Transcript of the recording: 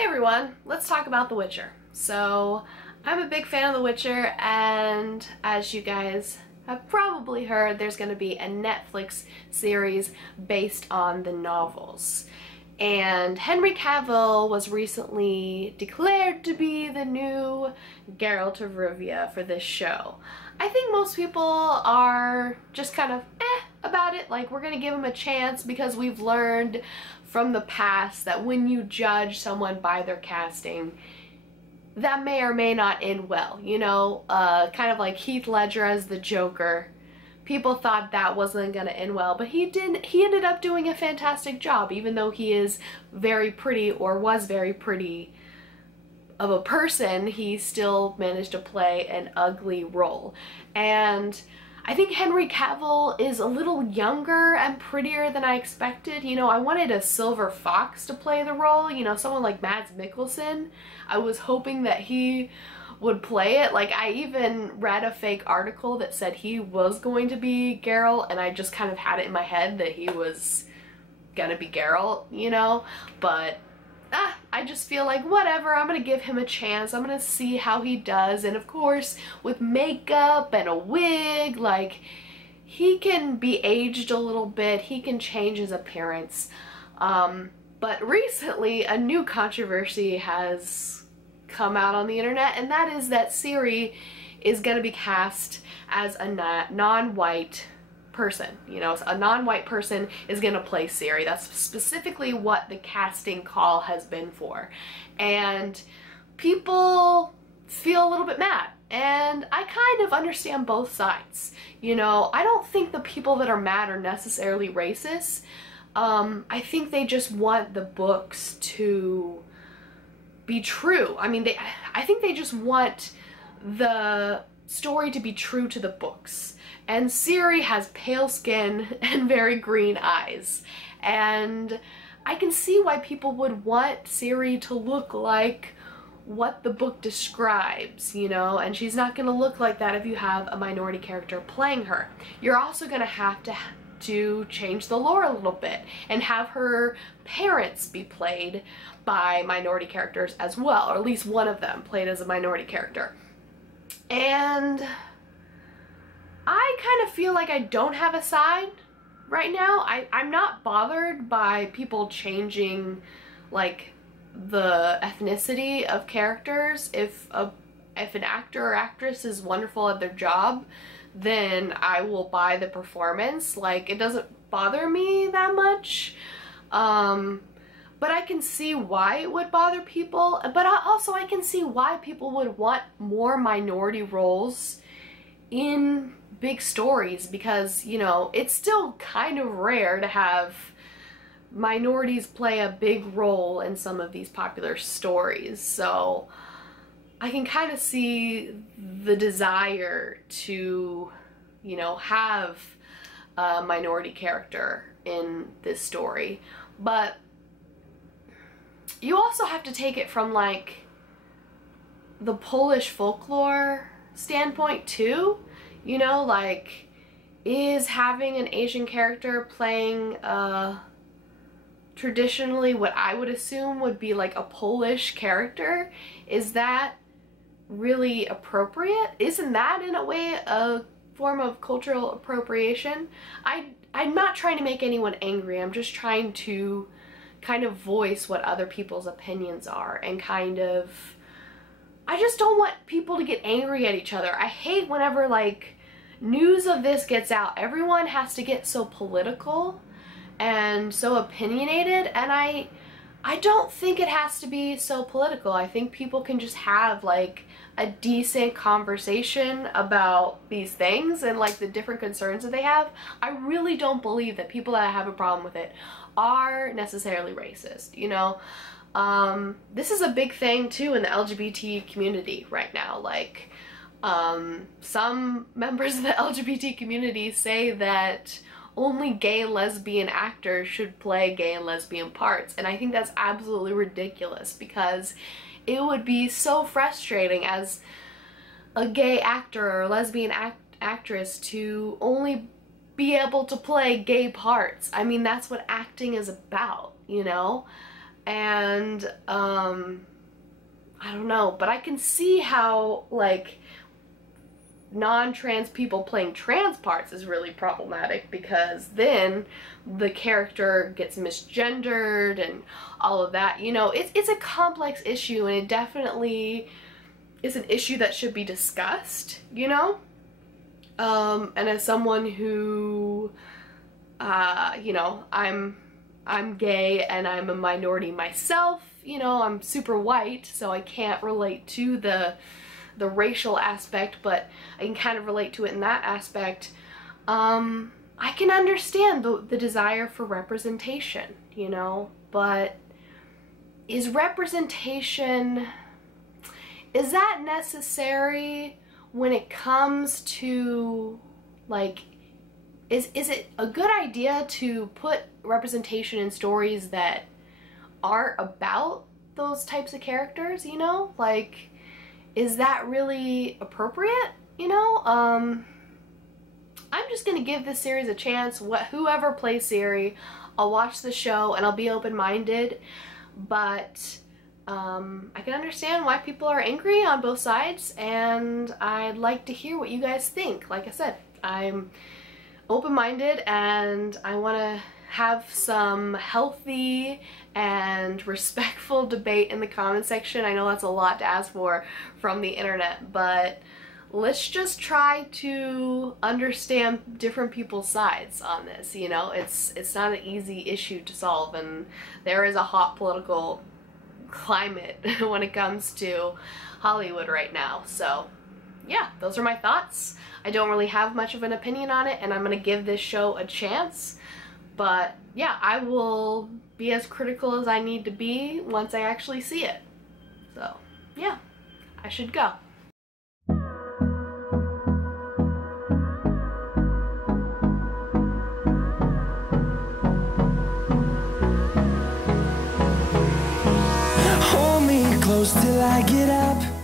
Hey everyone, let's talk about The Witcher. So, I'm a big fan of The Witcher, and as you guys have probably heard, there's going to be a Netflix series based on the novels. And Henry Cavill was recently declared to be the new Geralt of Rivia for this show. I think most people are just kind of about it, like we're gonna give him a chance because we've learned from the past that when you judge someone by their casting, that may or may not end well, you know? Kind of like Heath Ledger as the Joker. People thought that wasn't gonna end well, but he ended up doing a fantastic job, even though he is very pretty, or was very pretty of a person, he still managed to play an ugly role. And I think Henry Cavill is a little younger and prettier than I expected. You know, I wanted a silver fox to play the role, you know, someone like Mads Mikkelsen. I was hoping that he would play it. Like, I even read a fake article that said he was going to be Geralt, and I just kind of had it in my head that he was gonna be Geralt, you know? But I just feel like whatever, I'm gonna give him a chance. I'm gonna see how he does. And of course, with makeup and a wig, like, he can be aged a little bit. He can change his appearance. But recently, a new controversy has come out on the internet, and that is that Ciri is gonna be cast as a non-white person. You know, a non-white person is gonna play Ciri. That's specifically what the casting call has been for. And people feel a little bit mad. And I kind of understand both sides. You know, I don't think the people that are mad are necessarily racist. I think they just want the books to be true. I mean, I think they just want the story to be true to the books. And Ciri has pale skin and very green eyes. And I can see why people would want Ciri to look like what the book describes, you know? And she's not gonna look like that if you have a minority character playing her. You're also gonna have to change the lore a little bit and have her parents be played by minority characters as well, or at least one of them played as a minority character. And I kind of feel like I don't have a side right now. I'm not bothered by people changing, like, the ethnicity of characters. If an actor or actress is wonderful at their job, then I will buy the performance. Like, it doesn't bother me that much. But I can see why it would bother people. But I can see why people would want more minority roles in big stories, because, you know, it's still kind of rare to have minorities play a big role in some of these popular stories. So I can kind of see the desire to, you know, have a minority character in this story. But you also have to take it from, like, the Polish folklore standpoint too. You know, like, is having an Asian character playing traditionally what I would assume would be like a Polish character, is that really appropriate? Isn't that in a way a form of cultural appropriation? I'm not trying to make anyone angry. I'm just trying to kind of voice what other people's opinions are, and kind of, I just don't want people to get angry at each other. I hate whenever, like, news of this gets out. Everyone has to get so political and so opinionated, and I don't think it has to be so political. I think people can just have, like, a decent conversation about these things and, like, the different concerns that they have. I really don't believe that people that have a problem with it are necessarily racist, you know? This is a big thing too in the LGBT community right now. Like, some members of the LGBT community say that only gay and lesbian actors should play gay and lesbian parts, and I think that's absolutely ridiculous, because it would be so frustrating as a gay actor or lesbian actress to only be able to play gay parts. I mean, that's what acting is about, you know? and I don't know, but I can see how like non-trans people playing trans parts is really problematic, because then the character gets misgendered and all of that. You know, it's a complex issue, and it definitely is an issue that should be discussed, you know? And as someone who, you know, I'm gay and I'm a minority myself, you know, I'm super white, so I can't relate to the racial aspect, but I can kind of relate to it in that aspect. I can understand the desire for representation, you know, but is representation, is that necessary when it comes to, like, is it a good idea to put representation in stories that aren't about those types of characters, you know? Like, is that really appropriate, you know? I'm just gonna give this series a chance. Whoever plays Ciri, I'll watch the show and I'll be open-minded, but I can understand why people are angry on both sides, and I'd like to hear what you guys think. Like I said, I'm open-minded and I want to have some healthy and respectful debate in the comment section. I know that's a lot to ask for from the internet, but let's just try to understand different people's sides on this, you know? It's not an easy issue to solve, and there is a hot political climate when it comes to Hollywood right now. So yeah, those are my thoughts. I don't really have much of an opinion on it, and I'm gonna give this show a chance. But yeah, I will be as critical as I need to be once I actually see it. So yeah, I should go. Hold me close till I get up.